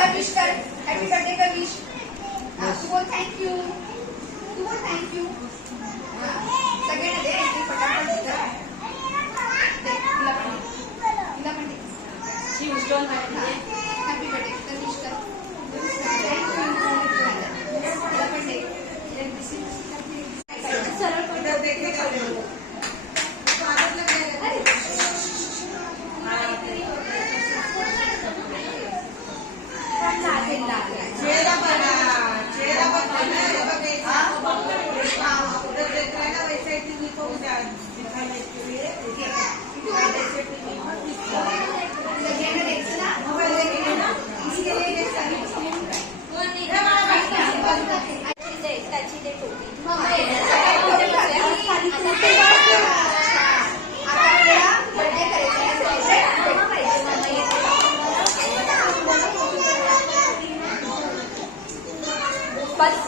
चल विश कर, happy birthday का विश. तू बोल थँक्यू, तू बोल थँक्यू. सगळ्यांना दे फटाफट दे. तिला पण दे. हॅपी बर्थडे तर विश कर. थँक्यू. तिला पण दे. सरळ पडत देखील बस